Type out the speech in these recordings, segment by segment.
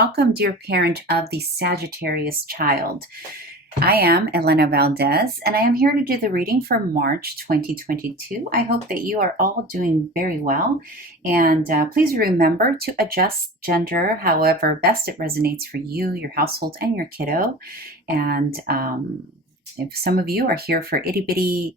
welcome, dear parent of the Sagittarius child. I am Elena Valdez, and I am here to do the reading for March 2022. I hope that you are all doing very well, and please remember to adjust gender however best it resonates for you, your household, and your kiddo. And if some of you are here for itty-bitty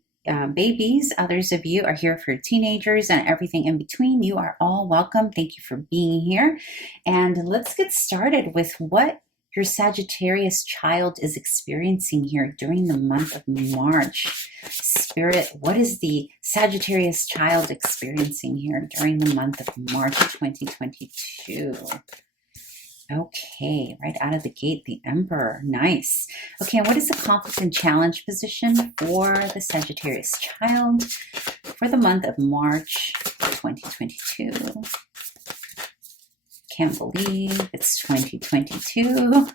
babies, others of you are here for teenagers and everything in between, you are all welcome. Thank you for being here. And let's get started with what your Sagittarius child is experiencing here during the month of March. Spirit, what is the Sagittarius child experiencing here during the month of March 2022? Okay, right out of the gate, the Emperor. Nice. Okay, and what is the conflict and challenge position for the Sagittarius child for the month of March 2022? Can't believe it's 2022.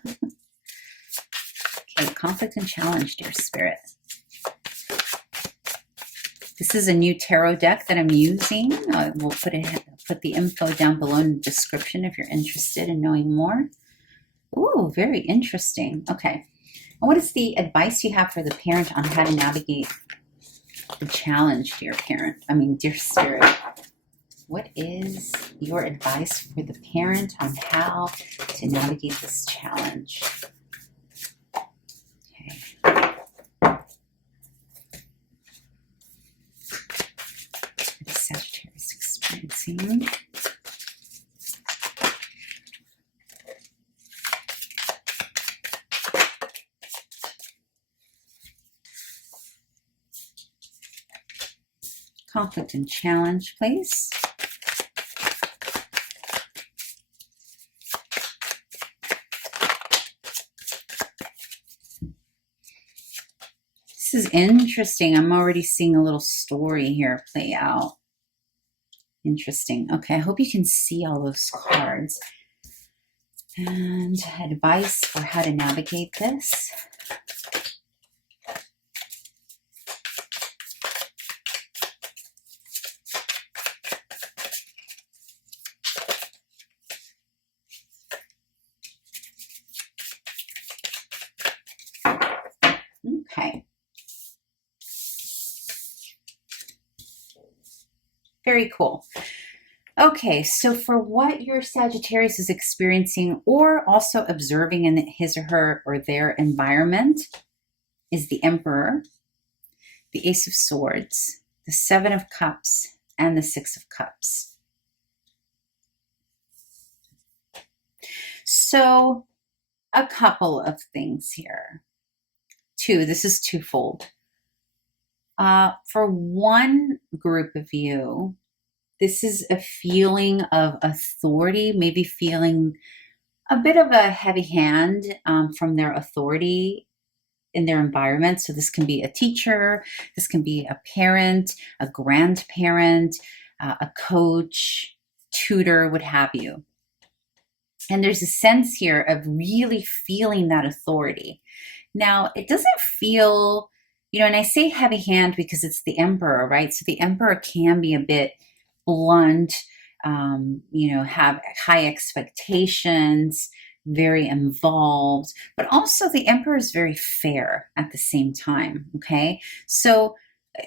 Okay, conflict and challenge, dear Spirit. This is a new tarot deck that I'm using. We'll put the info down below in the description if you're interested in knowing more. Ooh, very interesting. Okay. And what is the advice you have for the parent on how to navigate the challenge, dear parent? Dear Spirit. What is your advice for the parent on how to navigate this challenge? Okay. What is Sagittarius experiencing? Conflict and challenge, please. This is interesting. I'm already seeing a little story here play out. Interesting. Okay, I hope you can see all those cards. And advice for how to navigate this. Okay. Very cool. Okay, so for what your Sagittarius is experiencing or also observing in his or her or their environment is the Emperor, the Ace of Swords, the Seven of Cups, and the Six of Cups. So a couple of things here. This is twofold. For one group of you, this is a feeling of authority, maybe feeling a bit of a heavy hand from their authority in their environment. So this can be a teacher, this can be a parent, a grandparent, a coach, tutor, what have you. And there's a sense here of really feeling that authority. Now, it doesn't feel, and I say heavy hand because it's the Emperor, right? So the Emperor can be a bit blunt, have high expectations, very involved, but also the Emperor is very fair at the same time, okay? So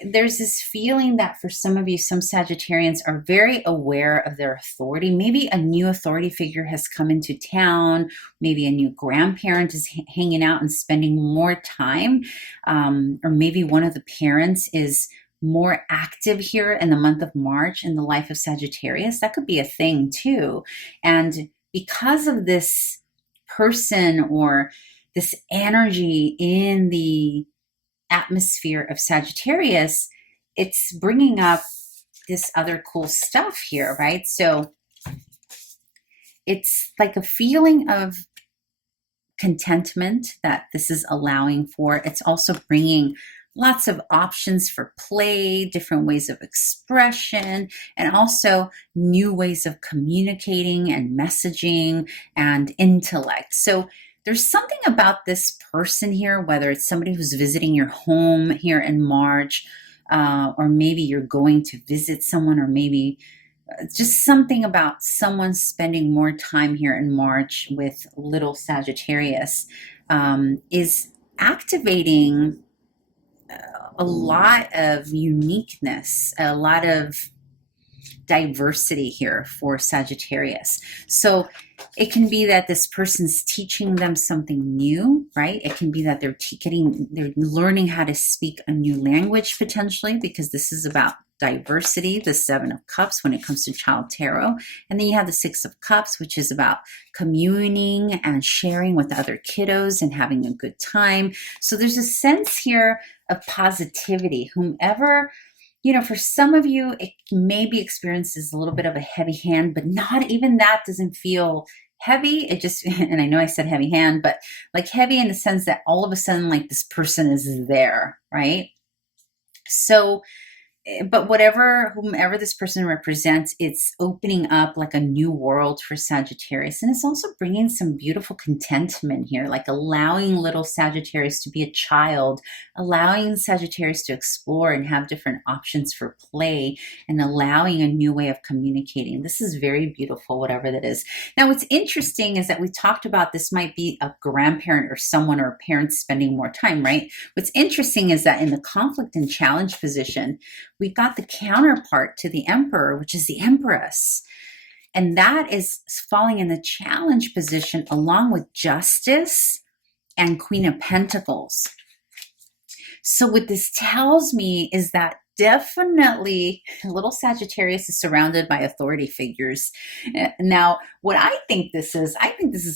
there's this feeling that for some of you, some Sagittarians are very aware of their authority. Maybe a new authority figure has come into town. Maybe a new grandparent is hanging out and spending more time. Or maybe one of the parents is more active here in the month of March in the life of Sagittarius. That could be a thing too. And because of this person or this energy in the atmosphere of Sagittarius, it's bringing up this other cool stuff here, right? So it's like a feeling of contentment that this is allowing for. It's also bringing lots of options for play, different ways of expression, and also new ways of communicating and messaging and intellect. So there's something about this person here, whether it's somebody who's visiting your home here in March, or maybe you're going to visit someone, or maybe just something about someone spending more time here in March with little Sagittarius is activating a lot of uniqueness, a lot of diversity here for Sagittarius. So it can be that this person's teaching them something new, right? It can be that they're learning how to speak a new language potentially, because this is about diversity, the Seven of Cups when it comes to child tarot. And then you have the Six of Cups, which is about communing and sharing with other kiddos and having a good time. So there's a sense here of positivity. Whomever, for some of you, it maybe experiences a little bit of a heavy hand, but not even that doesn't feel heavy. It just, and I know I said heavy hand, but like heavy in the sense that all of a sudden, like this person is there, right? So, but whomever this person represents, it's opening up like a new world for Sagittarius. And it's also bringing some beautiful contentment here, like allowing little Sagittarius to be a child, allowing Sagittarius to explore and have different options for play, and allowing a new way of communicating. This is very beautiful, whatever that is. Now, what's interesting is that we talked about this might be a grandparent or someone or a parent spending more time, right? What's interesting is that in the conflict and challenge position, we got the counterpart to the Emperor, which is the Empress. And that is falling in the challenge position along with Justice and Queen of Pentacles. So what this tells me is that definitely little Sagittarius is surrounded by authority figures. Now, what I think this is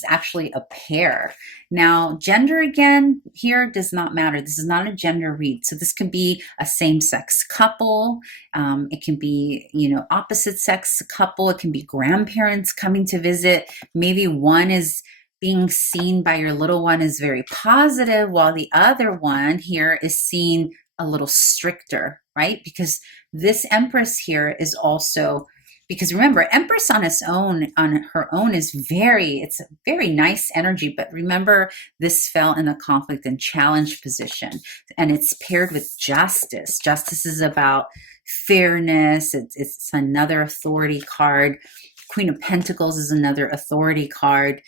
actually a pair. Now, gender again here does not matter. This is not a gender read. So this could be a same-sex couple. It can be, opposite sex couple. It can be grandparents coming to visit. Maybe one is being seen by your little one is very positive, while the other one here is seen a little stricter, right? Because this Empress here is also, because remember, Empress on her own is it's a very nice energy, but remember this fell in the conflict and challenge position, and it's paired with Justice. Justice is about fairness. It's another authority card. Queen of Pentacles is another authority card.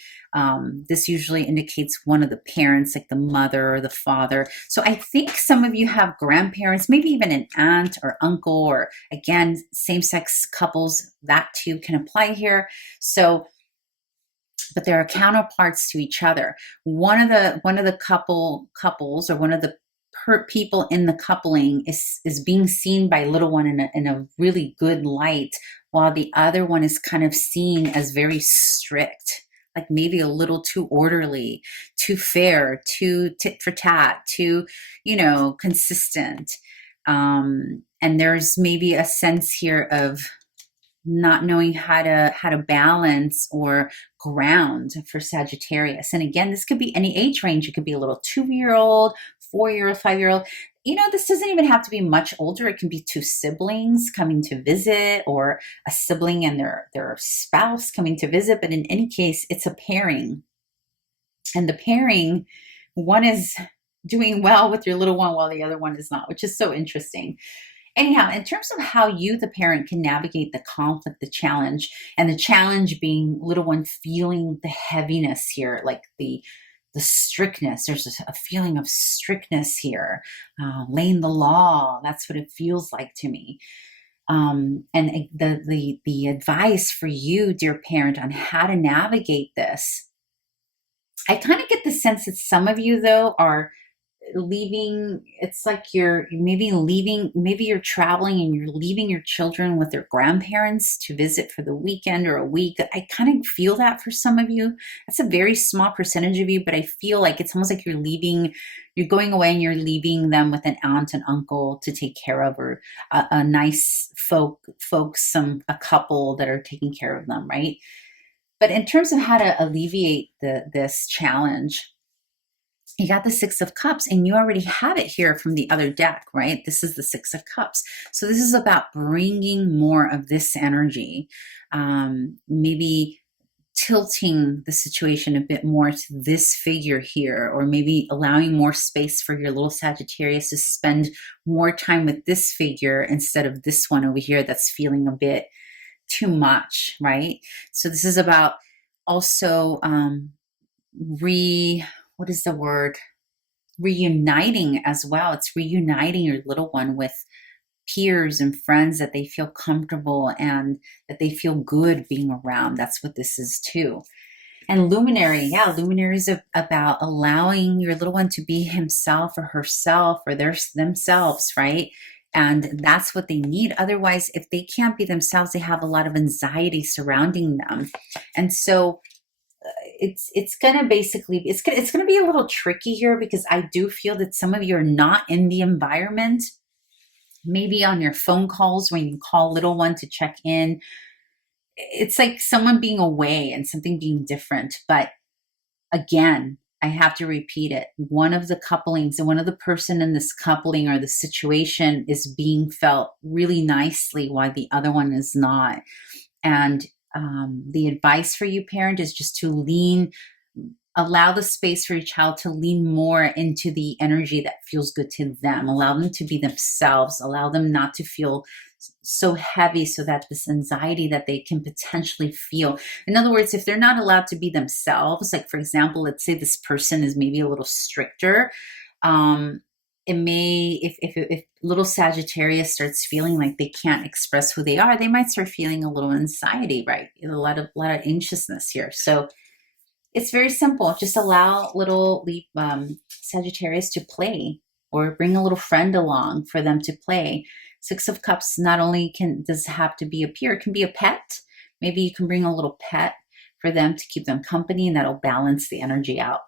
This usually indicates one of the parents, like the mother or the father. So I think some of you have grandparents, maybe even an aunt or uncle, or again, same-sex couples, that too can apply here. So, but there are counterparts to each other. One of the couples, or one of the people in the coupling is being seen by little one in a really good light, while the other one is kind of seen as very strict, like maybe a little too orderly, too fair, too tit for tat, too, consistent. And there's maybe a sense here of not knowing how to balance or ground for Sagittarius. And again, this could be any age range. It could be a little 2-year-old, 4-year-old, 5-year-old. This doesn't even have to be much older. It can be two siblings coming to visit, or a sibling and their spouse coming to visit. But in any case, it's a pairing. And the pairing, one is doing well with your little one while the other one is not, which is so interesting. Anyhow, in terms of how you, the parent, can navigate the conflict, the challenge, and the challenge being little one feeling the heaviness here, like the strictness. There's a feeling of strictness here, laying the law. That's what it feels like to me. And the advice for you, dear parent, on how to navigate this. I kind of get the sense that some of you, though, are leaving. It's like you're traveling and you're leaving your children with their grandparents to visit for the weekend or a week. I kind of feel that for some of you. That's a very small percentage of you, but I feel like it's almost like you're going away and you're leaving them with an aunt and uncle to take care of, or a nice a couple that are taking care of them, right? But in terms of how to alleviate this challenge, you got the Six of Cups, and you already have it here from the other deck, right? This is the Six of Cups. So this is about bringing more of this energy, maybe tilting the situation a bit more to this figure here, or maybe allowing more space for your little Sagittarius to spend more time with this figure instead of this one over here that's feeling a bit too much, right? So this is about also what is the word? Reuniting as well. It's reuniting your little one with peers and friends that they feel comfortable and that they feel good being around. That's what this is too. And luminary, yeah, luminary is about allowing your little one to be himself or herself or themselves, right? And that's what they need. Otherwise, if they can't be themselves, they have a lot of anxiety surrounding them. And so it's gonna basically it's gonna be a little tricky here, because I do feel that some of you are not in the environment. Maybe on your phone calls when you call little one to check in, it's like someone being away and something being different. But again, I have to repeat it. One of the couplings and one of the person in this coupling or the situation is being felt really nicely while the other one is not. And the advice for you, parent, is just to allow the space for your child to lean more into the energy that feels good to them. Allow them to be themselves. Allow them not to feel so heavy, so that this anxiety that they can potentially feel. In other words, if they're not allowed to be themselves, like for example, let's say this person is maybe a little stricter, it may, if little Sagittarius starts feeling like they can't express who they are, they might start feeling a little anxiety, right? A lot of anxiousness here. So it's very simple. Just allow little Sagittarius to play, or bring a little friend along for them to play. Six of Cups not only does have to be a peer, it can be a pet. Maybe you can bring a little pet for them to keep them company, and that'll balance the energy out.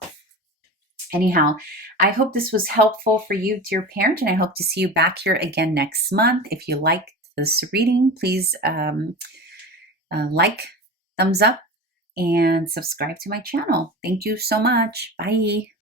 Anyhow, I hope this was helpful for you, dear parent, and I hope to see you back here again next month. If you like this reading, please like, thumbs up, and subscribe to my channel. Thank you so much. Bye.